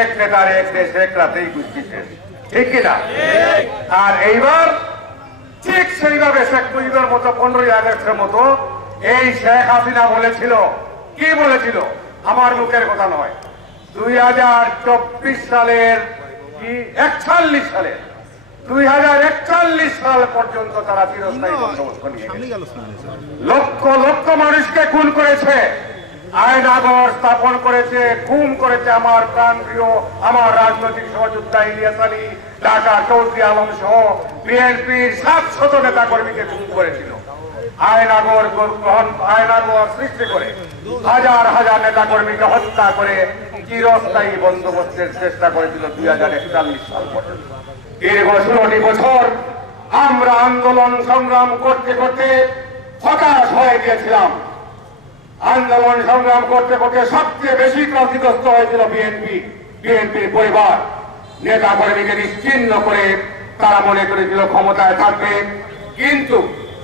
এক নেতার এক দেশ এক রাতেই গোষ্ঠী শেষ, ঠিক কিনা? আর এইবার ঠিক সেইভাবে শেখ মুজিবের মতো 15ই আগস্টের মতো এই শেখ হাসিনা বলেছিল, কি বলেছিল? আমার মুখের কথা নয়, 2024 সালের কি 41 সালের 2041 সাল পর্যন্ত তারা চিরস্থায়ী বন্দোবস্ত নিয়ে লক্ষ লক্ষ মানুষকে খুন করেছে, আয়নাগর স্থাপন করেছে, খুন করেছে আমার প্রাণপ্রিয়, আমার রাজনৈতিক সহযোদ্ধা ইলিয়াস আলী, ঢাকা চৌধুরী আলম সহ বিএনপির 700 নেতা কর্মীকে খুন করেছিল। আয়নাগর সৃষ্টি করে হাজার হাজার নেতা কর্মীকে হত্যা করে চিরস্থায়ী বন্দোবস্তের চেষ্টা করেছিল 2041 সাল পর্যন্ত। দীর্ঘ 16টি বছর আমরা আন্দোলন সংগ্রাম করতে করতে হতাশ হয়ে গিয়েছিলাম। আন্দোলন সংগ্রাম করতে করতে সবচেয়ে বেশি ক্ষতিগ্রস্ত হয়েছিল বিএনপির পরিবার। নেতা কর্মীকে নিশ্চিহ্ন করে তারা মনে করেছিল ক্ষমতায় থাকবে, কিন্তু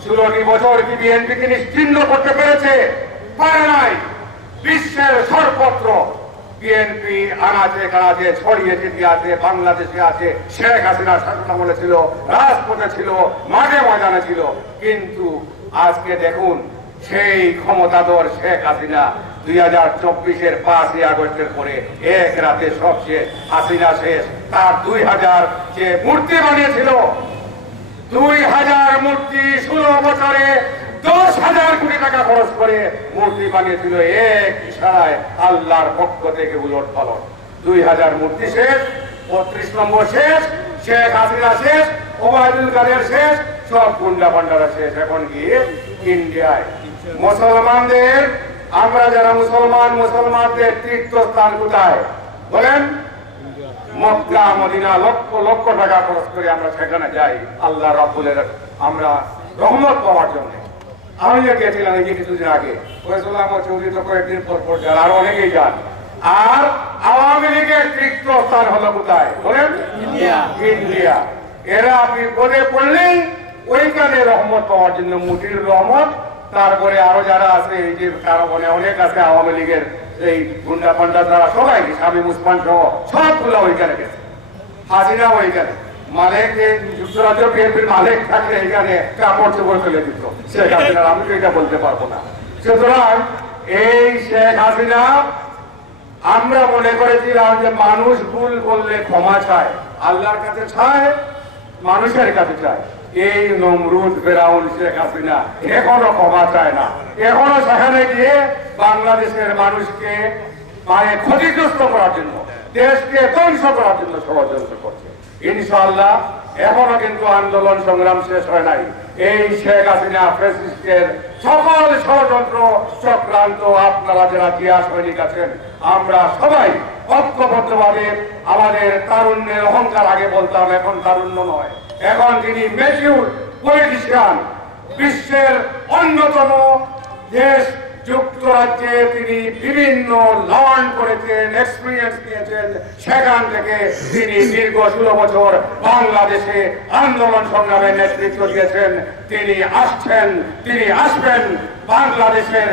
16টি বছর কি বিএনপিকে নিশ্চিহ্ন করতে পেরেছে? পারে নাই। বিশ্বের সর্বত্র বিএনপি আনাচে কানাচে ছড়িয়ে ছিটিয়ে আছে, বাংলাদেশে আছে, শেখ হাসিনা শাসনামলে ছিল, রাজপথে ছিল, মাঠে ময়দানে ছিল, কিন্তু আজকে দেখুন সেই ক্ষমতাধর শেখ হাসিনা 2024-এর 5ই আগস্টের পরে এক রাতে সব শেষ, হাসিনা শেষ। তার 2000 যে মূর্তি বানিয়েছিল, 2000 মূর্তি 16 বছরে 10,000 কোটি টাকা খরচ করে মূর্তি বানিয়েছিল, এক ইশারায় আল্লাহর পক্ষ থেকে উলট পালট। 2000 মূর্তি শেষ, 32 নম্বর শেষ, শেখ হাসিনা শেষ, ওবায়দুল কাদের শেষ, সব গুন্ডা পান্ডারা শেষ। এখন গিয়ে ইন্ডিয়ায় মুসলমানদের, আমরা যারা মুসলমানদের তীর্থস্থান কোথায় বলেন? মক্কা মদিনা, লক্ষ লক্ষ টাকা খরচ করে আমরা সেখানে যাই আল্লাহ রাব্বুলের আমরা রহমত পাওয়ার জন্য। আমি গিয়েছিলাম এই কিছুদিন আগে, ফয়জুল্লাহ চৌধুরী তো কয়েকদিন পর যান, আর অনেকেই যান। আর আওয়ামী লীগের তীর্থস্থান হলো কোথায় বলেন? ইন্ডিয়া। এরা বিপদে পড়লেই ওইখানে রহমত পাওয়ার জন্য, মুটির রহমত, তারপরে আরো যারা আছে এই যে কারণে অনেক আছে আওয়ামী লীগের এই গুন্ডা পান্ডা যারা সবাই, স্বামী উসমান সহ সবগুলো ওইখানে গেছে। হাসিনা ওইখানে, মালিক যুক্তরাজ্য বিএনপির মালিক থাকলে এখানে কাপড় চোপড় ফেলে দিত শেখ হাসিনা। আমি তো এটা বলতে পারবো না। সুতরাং এই শেখ হাসিনা, আমরা মনে করেছিলাম যে মানুষ ভুল করলে ক্ষমা চায়, আল্লাহর কাছে চায়, মানুষের কাছে চায়। এই নমরুদ ফেরাউন শেখ হাসিনা এখনো ক্ষমা চায় না, এখনো সেখানে গিয়ে বাংলাদেশের মানুষকে মানে ক্ষতিগ্রস্ত করার জন্য, দেশকে ধ্বংস করার জন্য ষড়যন্ত্র করছে। ইনশাআল্লাহ এখনো কিন্তু আন্দোলন সংগ্রাম শেষ হয় নাই। এই শেখ হাসিনা ফ্যাসিস্টের সকল ষড়যন্ত্র চক্রান্ত আপনারা যারা ইতিহাস সৈনিক আছেন, আমরা সবাই ঐক্যবদ্ধভাবে আমাদের তারুণ্যের অহংকার, আগে বলতাম এখন তারুণ্য নয়, এখন তিনি ম্যাচিউর পলিটিশিয়ান। বিশ্বের অন্যতম দেশ যুক্তরাজ্যে তিনি বিভিন্ন লার্ন করেছেন, এক্সপিরিয়েন্স নিয়েছেন, সেখান থেকে তিনি দীর্ঘ 16 বছর বাংলাদেশে আন্দোলন সংগ্রামের নেতৃত্ব দিয়েছেন। তিনি আসছেন, তিনি আসবেন বাংলাদেশের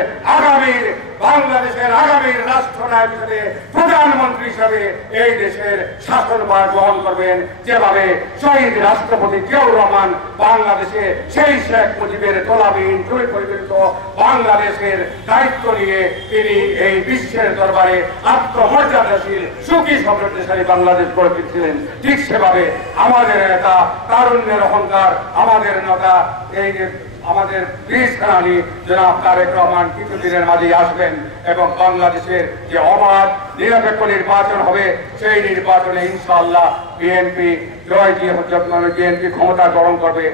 আগামীর রাষ্ট্রনায়ক হিসেবে, প্রধানমন্ত্রী হিসেবে এই দেশের শাসনভার গ্রহণ করবেন। যেভাবে শহীদ রাষ্ট্রপতি জিয়াউর রহমান বাংলাদেশে সেই শেখ মুজিবের তোলাবিহীন পরিচালিত বাংলাদেশের দায়িত্ব নিয়ে তিনি এই বিশ্বের দরবারে আত্মমর্যাদাশীল সুখী সমৃদ্ধশালী বাংলাদেশ গড়ে তুলেছিলেন, ঠিক সেভাবে আমাদের নেতা, তারুণ্যের অহংকার, আমাদের নেতা এই আমাদের বীর সেনানী জনাব তারেক রহমান কিছুদিনের মাঝেই আসবেন এবং বাংলাদেশের যে অবাধ নিরপেক্ষ নির্বাচন হবে সেই নির্বাচনে ইনশাআল্লাহ বিএনপি জয় দিয়ে বিএনপি ক্ষমতা গ্রহণ করবে।